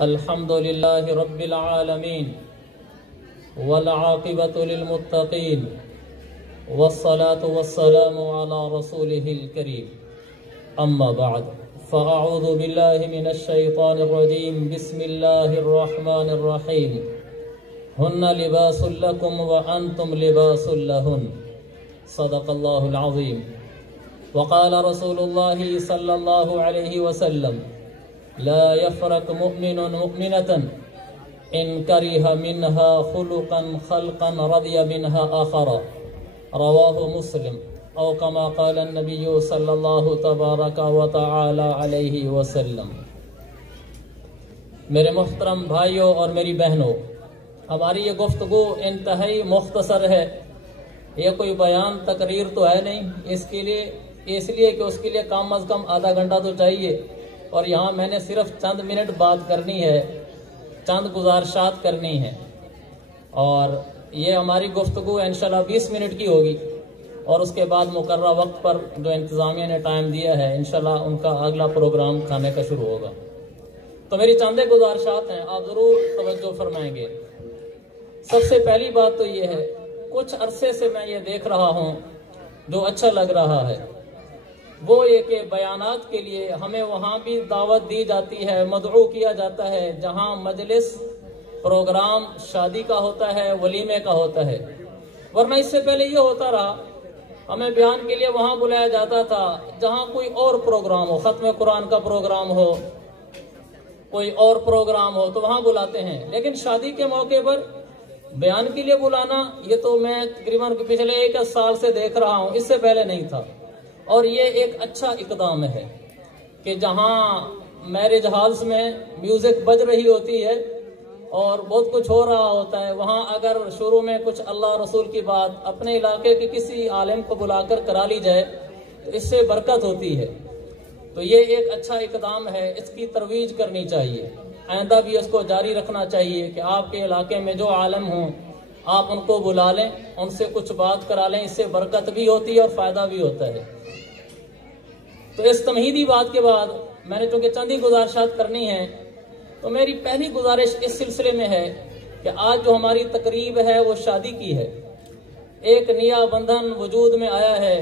अल्हम्दुलिल्लाहि रब्बिल आलमीन वल आक़िबतु लिल मुत्तक़ीन वस्सलातु वस्सलामु अला रसूलिहिल करीम अम्मा बाद फ़अऊज़ु बिल्लाहि मिनश शैतानिर रजीम बिस्मिल्लाहिर रहमानिर रहीम हुन्ना लिबासुल लकुम व अंतुम लिबासुल लहुन सदक़ल्लाहुल अज़ीम वक़ाल रसूलुल्लाहि सल्लल्लाहु अलैहि वसल्लम ला यफ़रक़ मुअमिनुन मुअमिनतन इन करिहा मिन्हा खुलुक़न ख़ल्क़न रदिया मिन्हा आख़रा रवाहु मुस्लिम औ कमा क़ाल नबिय्यु सल्लल्लाहु तबारक व तआला अलैहि वसल्लम। मेरे मोहतरम भाइयों और मेरी बहनों, हमारी ये गुफ्तगू इंतहाई मुख्तसर है। ये कोई बयान तकरीर तो है नहीं, इसलिए कि उसके लिए कम अज़ कम आधा घंटा तो चाहिए, और यहाँ मैंने सिर्फ चंद मिनट बात करनी है, चंद गुजारिशात करनी है। और ये हमारी गुफ्तगू इंशाल्लाह 20 मिनट की होगी, और उसके बाद मुकर्ररा वक्त पर जो इंतज़ामिया ने टाइम दिया है इंशाल्लाह उनका अगला प्रोग्राम खाने का शुरू होगा। तो मेरी चंद गुजारिशात हैं, आप ज़रूर तवज्जो फरमाएंगे। सबसे पहली बात तो ये है, कुछ अरसे से मैं ये देख रहा हूँ जो अच्छा लग रहा है, वो ये कि बयानात के लिए हमें वहाँ भी दावत दी जाती है, मदऊ किया जाता है जहाँ मजलिस प्रोग्राम शादी का होता है, वलीमे का होता है। वरना इससे पहले ये होता रहा, हमें बयान के लिए वहाँ बुलाया जाता था जहाँ कोई और प्रोग्राम हो, ख़त्म कुरान का प्रोग्राम हो, कोई और प्रोग्राम हो तो वहाँ बुलाते हैं। लेकिन शादी के मौके पर बयान के लिए बुलाना, ये तो मैं तकरीबन पिछले 1 साल से देख रहा हूँ, इससे पहले नहीं था। और ये एक अच्छा इकदाम है कि जहाँ मैरिज हॉल्स में म्यूज़िक बज रही होती है और बहुत कुछ हो रहा होता है, वहाँ अगर शुरू में कुछ अल्लाह रसूल की बात अपने इलाके के किसी आलिम को बुलाकर करा ली जाए तो इससे बरकत होती है। तो ये एक अच्छा इकदाम है, इसकी तरवीज करनी चाहिए, आइंदा भी इसको जारी रखना चाहिए कि आपके इलाके में जो आलिम हों आप उनको बुला लें, उनसे कुछ बात करा लें, इससे बरकत भी होती है और फ़ायदा भी होता है। तो इस तमहीदी बात के बाद मैंने चूँकि चंद ही गुजारिशात करनी है, तो मेरी पहली गुजारिश इस सिलसिले में है कि आज जो हमारी तकरीब है वो शादी की है। एक नया बंधन वजूद में आया है,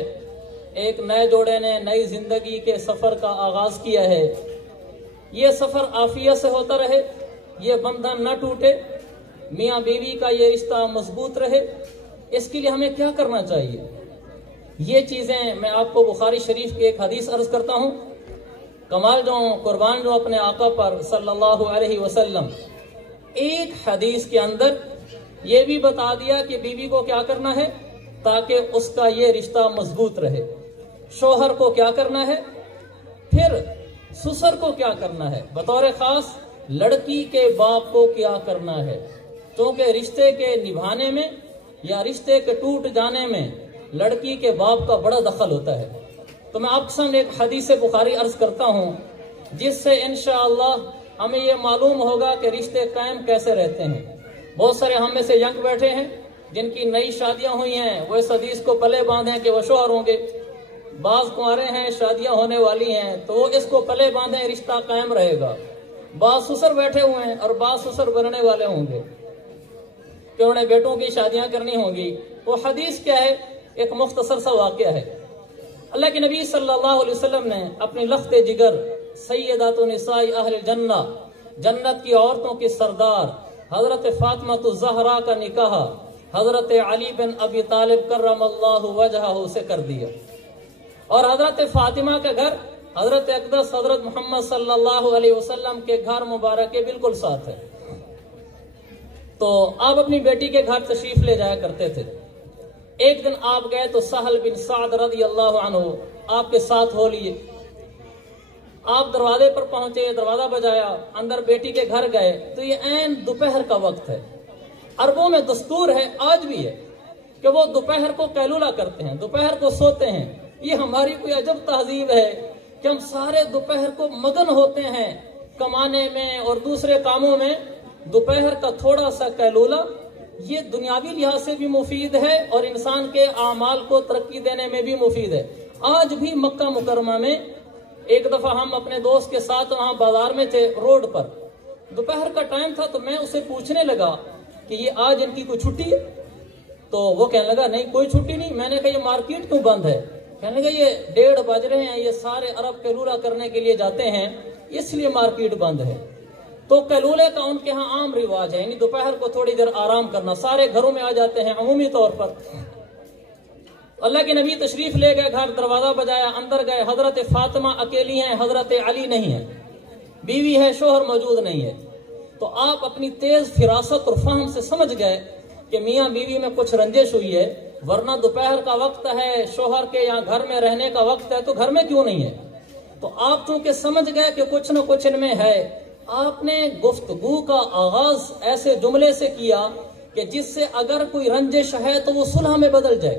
एक नए जोड़े ने नई जिंदगी के सफ़र का आगाज़ किया है। ये सफ़र आफियत से होता रहे, ये बंधन न टूटे, मियाँ बीवी का ये रिश्ता मजबूत रहे। इसके लिए हमें क्या करना चाहिए, ये चीज़ें मैं आपको बुखारी शरीफ की एक हदीस अर्ज करता हूँ। कमाल जो कुर्बान जो अपने आका पर सल्लल्लाहु अलैहि वसल्लम, एक हदीस के अंदर ये भी बता दिया कि बीवी को क्या करना है ताकि उसका ये रिश्ता मजबूत रहे, शोहर को क्या करना है, फिर ससुर को क्या करना है, बतौर ख़ास लड़की के बाप को क्या करना है। क्योंकि रिश्ते के निभाने में या रिश्ते के टूट जाने में लड़की के बाप का बड़ा दखल होता है। तो मैं आपके सामने एक हदीस बुखारी अर्ज करता हूँ, जिससे इंशाअल्लाह हमें ये मालूम होगा कि रिश्ते कायम कैसे रहते हैं। बहुत सारे हम में से यंग बैठे हैं जिनकी नई शादियां हुई हैं, वो इस हदीस को पले बांधें कि वो शोहर होंगे। बाज कुंवारे हैं, शादियां होने वाली हैं, तो वो इसको पले बांधें, रिश्ता कायम रहेगा। बाज ससुर बैठे हुए हैं और बाज ससुर बनने वाले होंगे कि उन्हें बेटों की शादियां करनी होंगी। वो हदीस क्या है, एक मुख्तसर सा वाक़या है। अल्लाह के नबी सल्लल्लाहु अलैहि वसल्लम ने अपनी लख्ते जिगर सय्यदातु निसाई अहल जन्ना, जन्नत की औरतों की सरदार हजरत फातिमा ज़हरा का निकाह हजरत अली बिन अबी तालिब कर्रमल्लाहु वजहहु से कर दिया। और हजरत फातिमा का घर हजरत अक़दस हजरत मोहम्मद सल्लल्लाहु अलैहि वसल्लम के घर मुबारक के बिल्कुल साथ है। तो आप अपनी बेटी के घर तशरीफ ले जाया करते थे। एक दिन आप गए तो सहल बिन साद रज़ी अल्लाहु अन्हु आपके साथ हो लिए। आप दरवाजे पर पहुंचे, दरवाजा बजाया, अंदर बेटी के घर गए तो ये ऐन दोपहर का वक्त है। अरबों में दस्तूर है, आज भी है, कि वो दोपहर को कैलूला करते हैं, दोपहर को सोते हैं। ये हमारी कोई अजब तहजीब है कि हम सारे दोपहर को मगन होते हैं कमाने में और दूसरे कामों में। दोपहर का थोड़ा सा कैलूला ये दुनियावी लिहाज से भी मुफीद है और इंसान के आमाल को तरक्की देने में भी मुफीद है। आज भी मक्का मुकरमा में एक दफा हम अपने दोस्त के साथ वहां बाजार में थे, रोड पर, दोपहर का टाइम था तो मैं उसे पूछने लगा कि ये आज इनकी कोई छुट्टी है? तो वो कहने लगा नहीं कोई छुट्टी नहीं। मैंने कहा ये मार्केट क्यों बंद है? कहने लगा ये 1:30 बज रहे हैं, ये सारे अरब कैलूला करने के लिए जाते हैं इसलिए मार्केट बंद है। तो कैलूले का उनके यहाँ आम रिवाज है, यानी दोपहर को थोड़ी देर आराम करना। सारे घरों में आ जाते हैं अमूमी तौर पर। अल्लाह के नबी तशरीफ ले गए घर, दरवाजा बजाया, अंदर गए। हजरत फातिमा अकेली हैं, हजरत अली नहीं है, बीवी है, शोहर मौजूद नहीं है। तो आप अपनी तेज फिरासत और फहम से समझ गए कि मियाँ बीवी में कुछ रंजिश हुई है, वरना दोपहर का वक्त है, शोहर के यहाँ घर में रहने का वक्त है, तो घर में क्यों नहीं है? तो आप चूंकि समझ गए कि कुछ न कुछ इनमें है, आपने गुफ्तगू का आगाज ऐसे जुमले से किया कि जिससे अगर कोई रंजिश है तो वो सुलह में बदल जाए।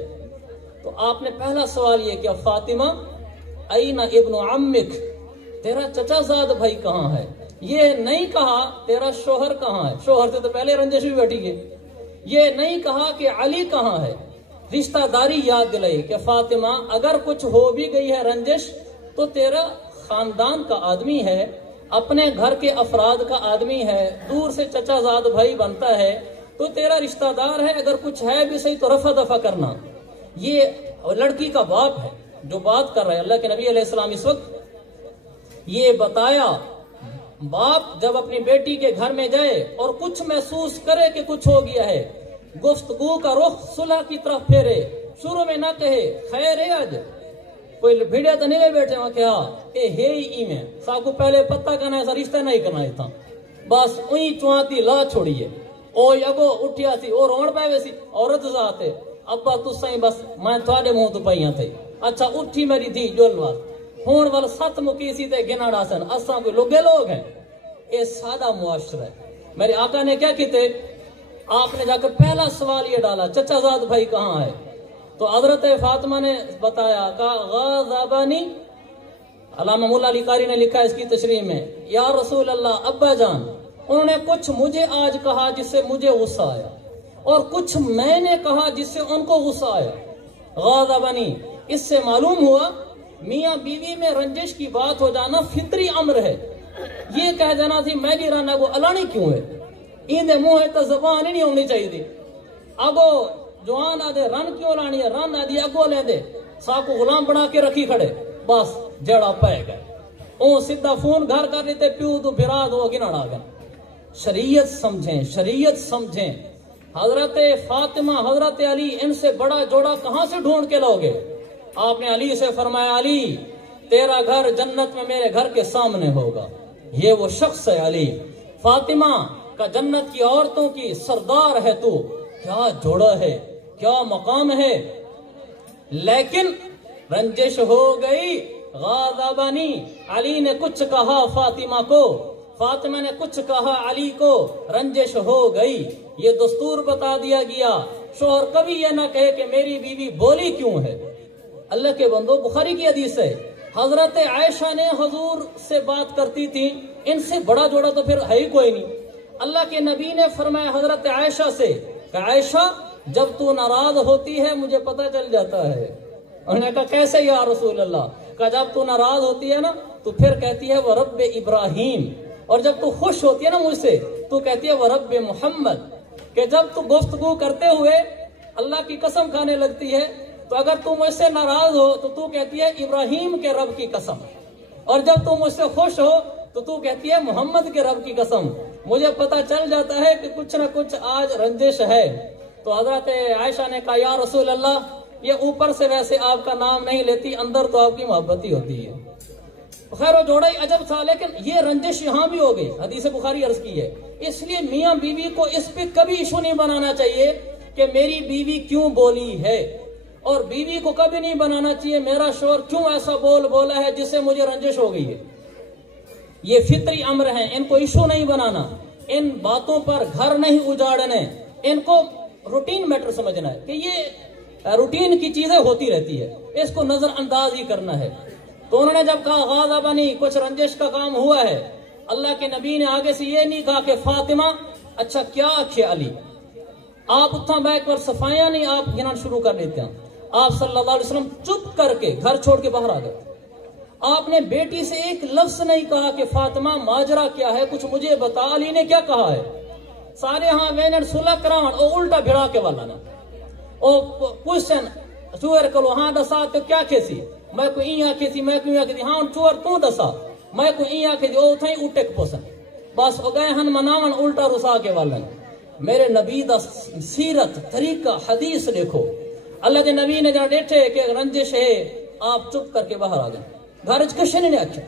तो आपने पहला सवाल ये किया, फातिमा अईना इब्नु अम्मिक, तेरा चचाजाद भाई कहाँ है? ये नहीं कहा तेरा शोहर कहाँ है, शोहर से तो पहले रंजिश भी बैठी है। ये नहीं कहा कि अली कहाँ है। रिश्तादारी याद दिलाई कि फातिमा अगर कुछ हो भी गई है रंजिश तो तेरा खानदान का आदमी है, अपने घर के अफराद का आदमी है, दूर से चचाजाद भाई बनता है तो तेरा रिश्तेदार है, अगर कुछ है भी सही तो रफा दफा करना। ये लड़की का बाप है जो बात कर रहा है। अल्लाह के नबी अलैहिस्सलाम इस वक्त ये बताया, बाप जब अपनी बेटी के घर में जाए और कुछ महसूस करे कि कुछ हो गया है, गुफ्तगू का रुख सुलह की तरफ फेरे। शुरू में ना कहे खैर है आज कोई भिड़े तो नहीं बैठे वहां क्या ए हे ई में साकू पहले पत्ता करना ऐसा रिश्ता नहीं करना था, बस उही चुआती ला छोड़िए। ओ अगो उठिया सी ओ रोण पावे सी औरत जाते अब्बा तू सही बस मैं थोड़े मुंह तो पाइया थे। अच्छा उठी मेरी धी जोलवास होन वाल सत मुकी सी ते गिनाड़ा सन, असा कोई लुगे लोग हैं। ये सादा मुआशरा है। मेरे आका ने क्या किते, आपने जाकर पहला सवाल ये डाला चचाजाद भाई कहाँ है? तो हजरत फातिमा ने बताया का गाज़ाबानी, अल्लामा मुल्ला अली कारी ने लिखा इसकी तशरीह में, या रसूल अल्लाह अब्बा जान, उन्होंने कुछ मुझे आज कहा जिससे मुझे गुस्सा आया और कुछ मैंने कहा जिससे उनको गुस्सा आया। गाज़ाबानी, इससे मालूम हुआ मियाँ बीवी में रंजिश की बात हो जाना फितरी अम्र है। ये कह जाना थी मैं राना को अलानी क्यों है, इंदे मुंह तो जबान ही नहीं होनी चाहिए थी। अगो जवान आदे रन क्यों लानी है, रन आदि अगो ले दे, साकू गुलाम बना के रखी खड़े, बस जड़ा पै गए। ओ सीधा फोन घर कर लेते प्यू तो बिरा दो गिनाड़ा गए। शरीयत समझें, शरीयत समझें। हजरत फातिमा, हजरत अली, इनसे बड़ा जोड़ा कहां से ढूंढ के लाओगे? आपने अली से फरमाया अली तेरा घर जन्नत में मेरे घर के सामने होगा। ये वो शख्स है अली। फातिमा का जन्नत की औरतों की सरदार है तू। क्या जोड़ा है, क्या मकाम है। लेकिन रंजिश हो गई। गाज़ाबानी, अली ने कुछ कहा फातिमा को, फातिमा ने कुछ कहा अली को, रंजिश हो गई। ये दस्तूर बता दिया गया। शोहर कभी यह ना कहे कि मेरी बीवी बोली क्यों है। अल्लाह के बंदो, बुखारी की हदीस है, हजरत आयशा ने हुजूर से बात करती थी, इनसे बड़ा जोड़ा तो फिर है ही कोई नहीं। अल्लाह के नबी ने फरमाया हजरत आयशा से, आयशा जब तू नाराज होती है मुझे पता चल जाता है। उन्होंने कहा कैसे या रसूल अल्लाह? कहा जब तू नाराज होती है ना तो फिर कहती है वह रब्बे इब्राहिम, और जब तू खुश होती है ना मुझसे तो कहती है वह रब्बे मोहम्मद। कि जब तू गुफ्तगू करते हुए अल्लाह की कसम खाने लगती है तो अगर तू मुझसे नाराज हो तो तू कहती है इब्राहिम के रब की कसम, और जब तू मुझसे खुश हो तो तू कहती है मोहम्मद के रब की कसम। मुझे पता चल जाता है कि कुछ ना कुछ आज रंजिश है। तो हजरत आयशा ने कहा या रसूल अल्लाह, ये ऊपर से वैसे आपका नाम नहीं लेती, अंदर तो आपकी मोहब्बत ही होती है। खैर वो जोड़ा ही अजब था, लेकिन ये रंजिश यहाँ भी हो गई। हदीस बुखारी अर्ज की है। इसलिए मियाँ बीवी को इस पे कभी इशू नहीं बनाना चाहिए कि मेरी बीवी क्यों बोली है, और बीवी को कभी नहीं बनाना चाहिए मेरा शोहर क्यों ऐसा बोला है जिससे मुझे रंजिश हो गई है। ये फितरी अम्र है, इनको इशू नहीं बनाना, इन बातों पर घर नहीं उजाड़ने, इनको रूटीन मैटर समझना है कि ये रूटीन की चीजें होती रहती है, इसको नजरअंदाज ही करना है। तो उन्होंने जब कहा गाज़ाबानी कुछ रंजिश का काम हुआ है, अल्लाह के नबी ने आगे से ये नहीं कहा कि फातिमा अच्छा क्या आखे अली, आप उतना बैक पर सफाया नहीं आप गिनना शुरू कर देते हैं। आप सल्लल्लाहु अलैहि वसल्लम चुप करके घर छोड़ के बाहर आ गए। आपने बेटी से एक लफ्ज नहीं कहा कि फातिमा माजरा क्या है, कुछ मुझे बता, अली ने क्या कहा है? सारे हाँ वेनर सुलह करावण ओ उल्टा भिड़ा के वाला ना ओ क्वेश्चन चूर करो हाँ दसा तो क्या खेसी मैं को ई आखे थी मैं को आखे थी हाँ चूर तू दसा मैं को ई आखे थी ओ थई उठे पोसन बस ओ गए हन मनावन उल्टा रुसा के वालन। मेरे नबी दा सीरत तरीका हदीस देखो। अल्लाह के नबी ने जहाँ बैठे कि रंजिश है आप चुप करके बाहर आ गए, घर किसी ने आखे।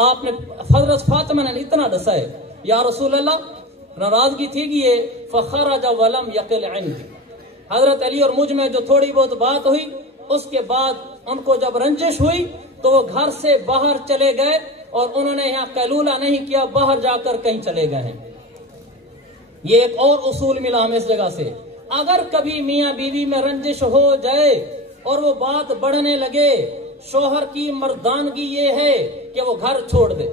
आपने हजरत फातिमा ने इतना दसा है या रसूल अल्लाह नाराजगी थी कि ये फखराजा वलम यकिल इंदी। हजरत अली और मुझ में जो थोड़ी बहुत बात हुई उसके बाद उनको जब रंजिश हुई तो वो घर से बाहर चले गए और उन्होंने यहाँ कैलूला नहीं किया, बाहर जाकर कहीं चले गए हैं। ये एक और उसूल मिला हमें इस जगह से। अगर कभी मियाँ बीवी में रंजिश हो जाए और वो बात बढ़ने लगे, शोहर की मर्दानगी ये है कि वो घर छोड़ दे।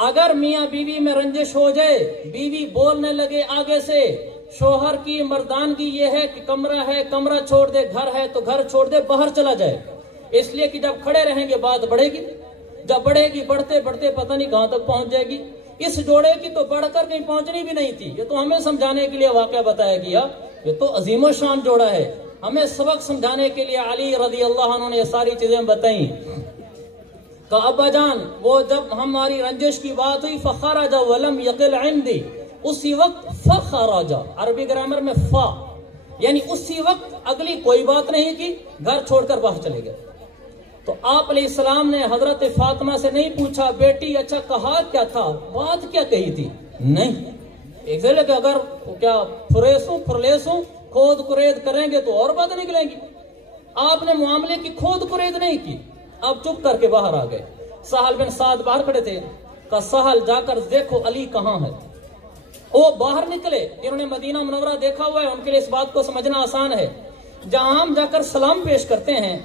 अगर मियाँ बीवी में रंजिश हो जाए, बीवी बोलने लगे आगे से, शोहर की मर्दानगी ये है कि कमरा है कमरा छोड़ दे, घर है तो घर छोड़ दे, बाहर चला जाए। इसलिए कि जब खड़े रहेंगे बात बढ़ेगी, जब बढ़ेगी बढ़ते बढ़ते पता नहीं कहां तक पहुंच जाएगी। इस जोड़े की तो बढ़कर कहीं पहुंचनी भी नहीं थी। ये तो हमें समझाने के लिए वाकया बताया गया, ये तो अजीम शान जोड़ा है। हमें सबक समझाने के लिए अली रज़ी अल्लाह अन्हु ने ये सारी चीजें बताई। का अब्बा जान वो जब हमारी रंजिश की बात हुई फखराजा वलम यकिल इंदी, उसी वक्त फखराजा अरबी ग्रामर में फा यानी उसी वक्त अगली कोई बात नहीं की, घर छोड़कर बाहर चले गए। तो आप अलैहिस्सलाम ने हजरत फातिमा से नहीं पूछा बेटी अच्छा कहा क्या था, बात क्या कही थी? नहीं, एक लगे अगर क्या फुरेसू खोद कुरेद करेंगे तो और बात निकलेंगी। आपने मामले की खोद कुरेद नहीं की, आप चुप करके बाहर आ गए। सहल बिन साद बाहर खड़े थे, का सहल जाकर देखो अली कहाँ है। वो बाहर निकले, इन्होंने मदीना मुनव्वरा देखा हुआ है, उनके लिए इस बात को समझना आसान है। जहां हम जाकर सलाम पेश करते हैं,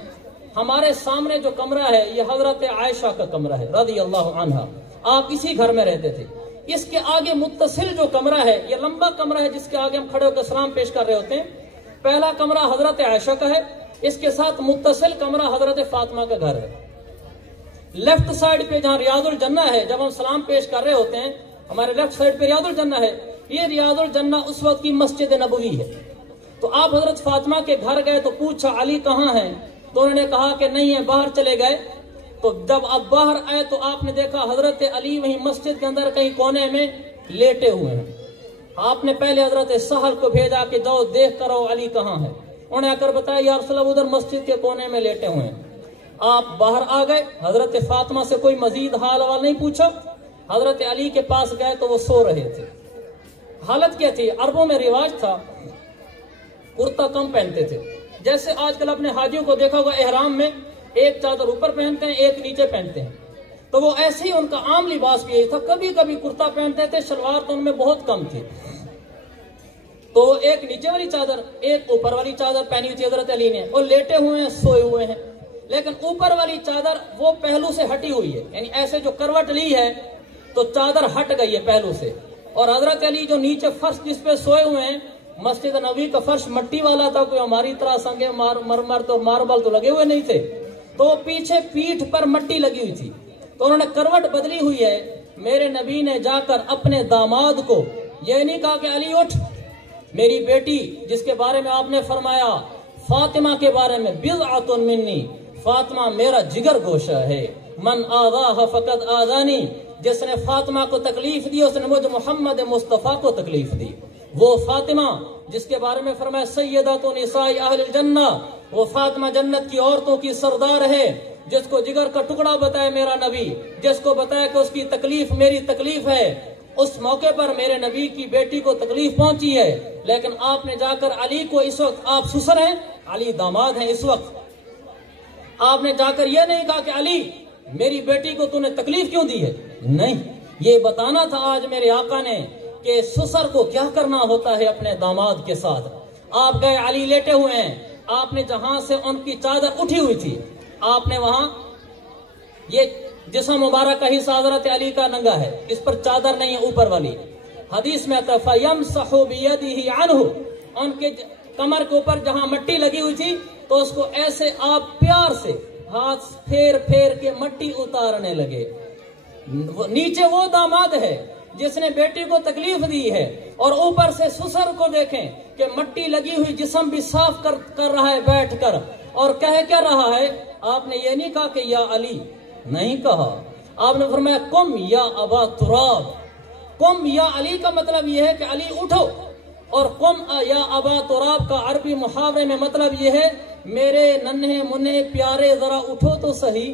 हमारे सामने जो कमरा है ये हजरत आयशा का कमरा है रज़ी अल्लाह अन्हा। आप इसी घर में रहते थे। इसके आगे मुत्तसिल जो कमरा है ये लंबा कमरा है जिसके आगे हम खड़े होकर सलाम पेश कर रहे होते हैं। पहला कमरा हजरत आयशा का है, इसके साथ मुत्तसिल कमरा हजरत फातिमा का घर है। लेफ्ट साइड पे जहाँ रियाजुल जन्ना है, जब हम सलाम पेश कर रहे होते हैं हमारे लेफ्ट साइड पे रियाजुल जन्ना है। ये रियाजुल जन्ना उस वक्त की मस्जिद नबवी है। तो आप हजरत फातिमा के घर गए तो पूछा अली कहाँ है, तो उन्होंने कहा कि नहीं है, बाहर चले गए। तो जब आप बाहर आए तो आपने देखा हजरत अली वहीं मस्जिद के अंदर कहीं कोने में लेटे हुए हैं। आपने पहले हजरत सहल को भेजा कि जाओ देख कर आओ अली कहाँ है। उन्होंने आकर बताया यार रसूलल्लाह उधर मस्जिद के कोने में लेटे हुए हैं। आप बाहर आ गए, हजरत फातिमा से कोई मजीद हाल वाल नहीं पूछा। हजरत अली के पास गए तो वो सो रहे थे। हालत क्या थी, अरबों में रिवाज था कुर्ता कम पहनते थे। जैसे आजकल अपने हाजियों को देखा होगा एहराम में एक चादर ऊपर पहनते हैं एक नीचे पहनते हैं, तो वो ऐसे ही उनका आम लिबास भी यही था। कभी कभी कुर्ता पहनते थे, शलवार तो उनमें बहुत कम थी। तो एक नीचे वाली चादर एक ऊपर वाली चादर पहनी हुई थी हजरत अली ने। वो लेटे हुए हैं, सोए हुए हैं, लेकिन ऊपर वाली चादर वो पहलू से हटी हुई है, यानी ऐसे जो करवट ली है तो चादर हट गई है पहलू से। और हजरत अली जो नीचे फर्श जिसपे सोए हुए हैं, मस्जिद नबी का फर्श मट्टी वाला था, कोई हमारी तरह संगे मरमर तो मार्बल तो लगे हुए नहीं थे, तो पीछे पीठ पर मट्टी लगी हुई थी। तो उन्होंने करवट बदली हुई है। मेरे नबी ने जाकर अपने दामाद को यह नहीं कहा कि अली उठ, मेरी बेटी जिसके बारे में आपने फरमाया फातिमा के बारे में बिज़अतुन मिन्नी, फातिमा मेरा जिगर गोशा है। मन आज़ाहा फक़द आज़ानी, जिसने फातिमा को तकलीफ दी उसने मुझे मोहम्मद मुस्तफ़ा को तकलीफ दी। वो फातिमा जिसके बारे में फरमाया सय्यदतु निसाई अहलिल जन्ना, वो फातिमा जन्नत की औरतों की सरदार है। जिसको जिगर का टुकड़ा बताया मेरा नबी, जिसको बताया कि उसकी तकलीफ मेरी तकलीफ है, उस मौके पर मेरे नबी की बेटी को तकलीफ पहुंची है। लेकिन आपने जाकर अली को, इस वक्त आप ससुर हैं, अली दामाद हैं, इस वक्त आपने जाकर यह नहीं कहा कि अली मेरी बेटी को तूने तकलीफ क्यों दी है। नहीं, ये बताना था आज मेरे आका ने कि ससुर को क्या करना होता है अपने दामाद के साथ। आप गए, अली लेटे हुए हैं, आपने जहां से उनकी चादर उठी हुई थी आपने वहां ये जिस्म मुबारक का हिस्सा हजरत अली का नंगा है, इस पर चादर नहीं है ऊपर वाली। हदीस में आता है यमसहु बियदिही अन्हु, उनके कमर के ऊपर जहां मट्टी लगी हुई थी तो उसको ऐसे आप प्यार से हाथ फेर फेर के मट्टी उतारने लगे। नीचे वो दामाद है जिसने बेटी को तकलीफ दी है, और ऊपर से ससुर को देखें कि मट्टी लगी हुई जिस्म भी साफ कर रहा है बैठकर, और कह क्या रहा है। आपने ये नहीं कहा कि या अली, नहीं कहा, आपने फरमाया कुम या अबा तुराब। कुम या अली का मतलब यह है कि अली उठो, और कुम या अबा तुराब का अरबी मुहावरे में मतलब यह है मेरे नन्हे मुन्ने प्यारे जरा उठो तो सही।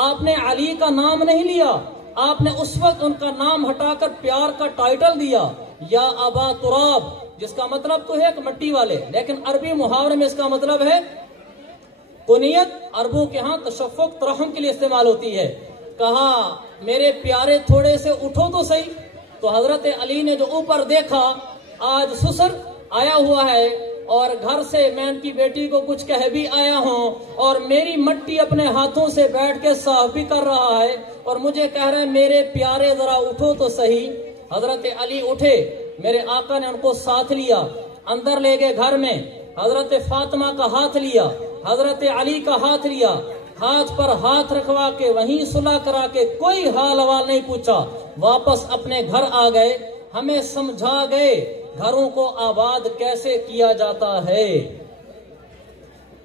आपने अली का नाम नहीं लिया, आपने उस वक्त उनका नाम हटाकर प्यार का टाइटल दिया या अबा तुराब, जिसका मतलब तो है कि मट्टी वाले, लेकिन अरबी मुहावरे में इसका मतलब है कुनियत। अरबों के यहाँ तशफ़्फ़ुक़ तरहम के लिए इस्तेमाल होती है। कहा मेरे प्यारे थोड़े से उठो तो सही। तो हजरत अली ने जो ऊपर देखा, आज ससुर आया हुआ है और घर से मैं उनकी बेटी को कुछ कह भी आया हूँ, और मेरी मट्टी अपने हाथों से बैठ के साफ भी कर रहा है, और मुझे कह रहे हैं मेरे प्यारे जरा उठो तो सही। हजरत अली उठे, मेरे आका ने उनको साथ लिया, अंदर ले गए घर में। हजरत फातिमा का हाथ लिया, हजरत अली का हाथ लिया, हाथ पर हाथ रखवा के वहीं सुलह करा के कोई हाल हवाल नहीं पूछा, वापस अपने घर आ गए। हमें समझा गए घरों को आबाद कैसे किया जाता है।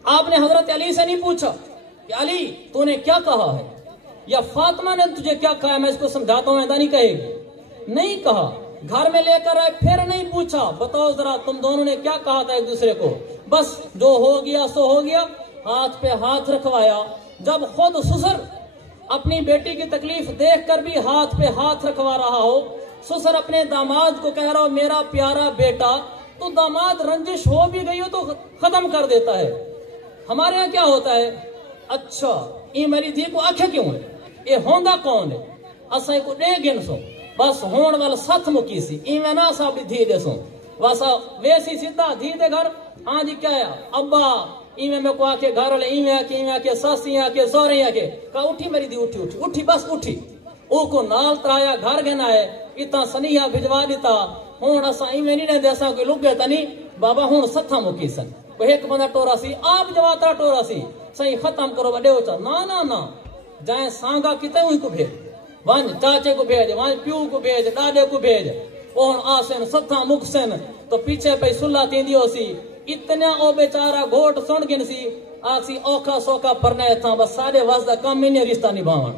आपने हजरत अली से नहीं पूछा कि अली तूने क्या कहा है, या फातिमा ने तुझे क्या कहा है, मैं इसको समझाता हूं, ऐसा नहीं कहेगी। नहीं कहा, घर में लेकर आए, फिर नहीं पूछा बताओ जरा तुम दोनों ने क्या कहा था एक दूसरे को। बस जो हो गया सो हो गया, हाथ पे हाथ रखवाया। जब खुद ससुर अपनी बेटी की तकलीफ देखकर भी हाथ पे हाथ रखवा रहा हो, ससुर अपने दामाद को कह रहा हो मेरा प्यारा बेटा, तो दामाद रंजिश हो भी गई हो तो खत्म कर देता है। हमारे यहाँ क्या होता है, अच्छा ये मेरी धी को आंखें क्यों है, ये होंदा कौन है, असा को डे गिन सो, बस होने वाला सथ मुकी सी इवें ना साबड़ी धी दे सो, बस वैसी सीधा धी दे घर। हाँ जी क्या है अब्बा, इवें में को आके घर वाले इवें आके सासी आके सौरे आके कहा उठी मेरी दी, उठी उठी उठी बस उठी, ओ को नाल तराया घर गना है, इतना सनिया भिजवा दिता। हुण असा इवें नहीं रहंदे, असा कोई लुगे ता नहीं बाबा, हुण सथा मुकी सन, कोई एक बंदा टोरा सी आप जवाता टोरा सी सही खत्म करो वडे होचा, ना ना ना जाए सांगा किते उही को भेज, वंज चाचे को भेज, वंज प्यू को भेज, दादे को भेज, ओण आसन सथा मुकसन तो पीछे पे सुल्ला थींदी होसी। इतना ओ बेचारा घोट सुन गिन सी आसी औखा सौखा परने था, बस सारे वास्ता कम इन्हें रिश्ता निभावन।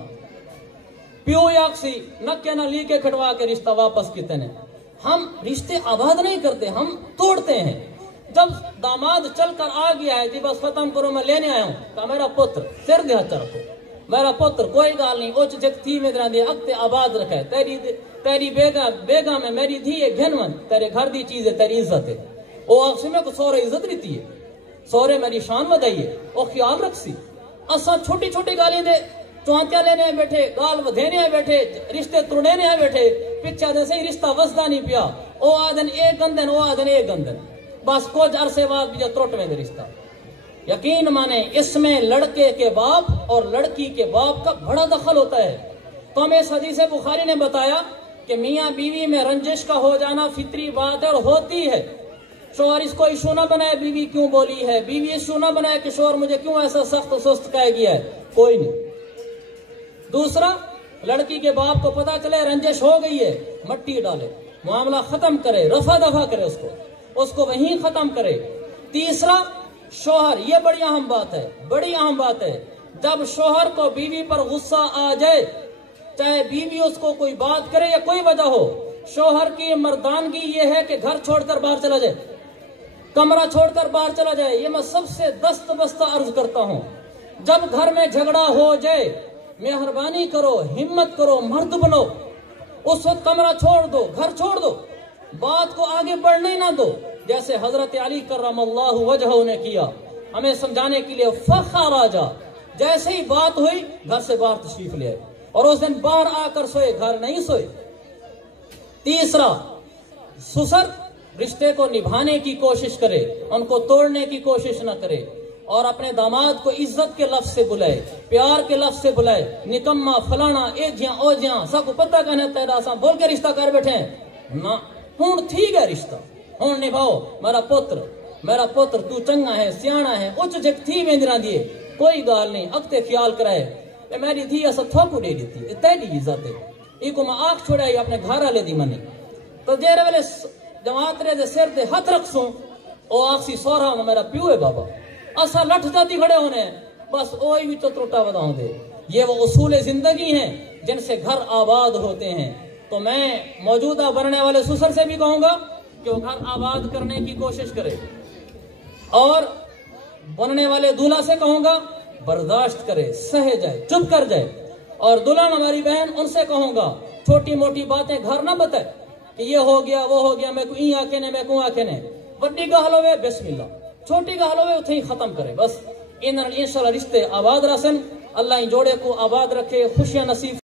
प्यो याक्सी नक्के ना ली के खटवा के रिश्ता वापस कितने ने। हम रिश्ते आबाद नहीं करते, हम तोड़ते हैं। जब दामाद चलकर आ गया है जी बस खत्म करो मैं लेने आया हूँ, तो मेरा पुत्र सिर दे हाथ रखो, मेरा पुत्र कोई गाल नहीं उच जगती में दे अक्ते आबाद रखे, तेरी बेगा में मेरी धी है घनवन, तेरे घर दी चीज है, तेरी इज्जत है। ओ अक्सी में को सोरे इज्जत रीती है, सोरे मेरी शान बधाइए, ओ ख्याल रखसी। असा छोटी छोटी गाली दे चौंतिया लेने बैठे, गाल वधेने बैठे, रिश्ते तोड़ने बैठे, पिछा दे सही रिश्ता वसदा नहीं पिया। ओ आदन एक गंदन, ओ आदन एक गंदन, बस कुछ अरसे बाद भी जो त्रुट में रिश्ता। यकीन माने इसमें लड़के के बाप और लड़की के बाप का बड़ा दखल होता है। तो हमें इस हदीस बुखारी ने बताया कि मियाँ बीवी में रंजिश का हो जाना फितरी बात है और होती है। शोहर इसको इशू ना बनाए बीवी क्यों बोली है, बीवी इशू ना बनाए कि शोहर मुझे क्यों ऐसा सख्त सुस्त कह गया है, कोई नहीं। दूसरा, लड़की के बाप को पता चले रंजिश हो गई है, मट्टी डाले, मामला खत्म करे, रफा दफा करे, उसको वहीं खत्म करे। तीसरा, शोहर, ये बड़ी अहम बात है, बड़ी अहम बात है, जब शोहर को बीवी पर गुस्सा आ जाए, चाहे बीवी उसको कोई बात करे या कोई वजह हो, शोहर की मर्दानगी ये है कि घर छोड़कर बाहर चला जाए, कमरा छोड़कर बाहर चला जाए। ये मैं सबसे दस्त बस्ता अर्ज करता हूं। जब घर में झगड़ा हो जाए, मेहरबानी करो, हिम्मत करो, मर्द बनो, उस वक्त कमरा छोड़ दो, घर छोड़ दो, बात को आगे बढ़ने ना दो, जैसे हजरत अली कर्रमल्लाहु वजहहु ने किया। हमें समझाने के लिए फखर राजा, जैसे ही बात हुई घर से बाहर तशरीफ ले आए, और उस दिन बाहर आकर सोए, घर नहीं सोए। तीसरा, ससुर रिश्ते को निभाने की कोशिश करे, उनको तोड़ने की कोशिश न करे, और अपने दामाद को इज्जत के लफ्ज से बुलाए, प्यार के लफ्ज से बुलाए, निकम्मा फलाना ए ज्या ओ ज्या, सबको पता कहने तेरा सा बोल के रिश्ता कर बैठे ना। हूं ठीक है रिश्ता, हूं निभाओ, मेरा पुत्र तू चंगा है, सियाणा है, उच्च जग थी वेंदरा दिए, कोई गाल नहीं अगते ख्याल कराए मेरी धी अस थोकू दे दी तेरी इज्जत है इको मैं आख छोड़ाई अपने घर वाले दी मनी तो जेरे वेले जमात रे दे सिर ते हाथ रखसूं ओ आखसी सोहरा मेरा प्यो है बाबा असा लठ जाती खड़े होने बस ओ ही तो त्रुटा बताऊं दे। ये वो उसूल जिंदगी हैं जिनसे घर आबाद होते हैं। तो मैं मौजूदा बनने वाले ससुर से भी कहूंगा कि वो घर आबाद करने की कोशिश करे और बनने वाले दूल्हा से कहूंगा बर्दाश्त करे, सह जाए, चुप कर जाए। और दुल्हन हमारी बहन उनसे कहूंगा छोटी मोटी बातें घर ना बताए कि ये हो गया वो हो गया मैं को ई आके ने मैं को आके ने बड़ी गल होवे बिस्मिल्लाह, छोटी गल होवे उथे ही खत्म करे बस। इन इंशाल्लाह रिश्ते आबाद रसन। अल्लाह इन जोड़े को आबाद रखे, खुशियां नसीब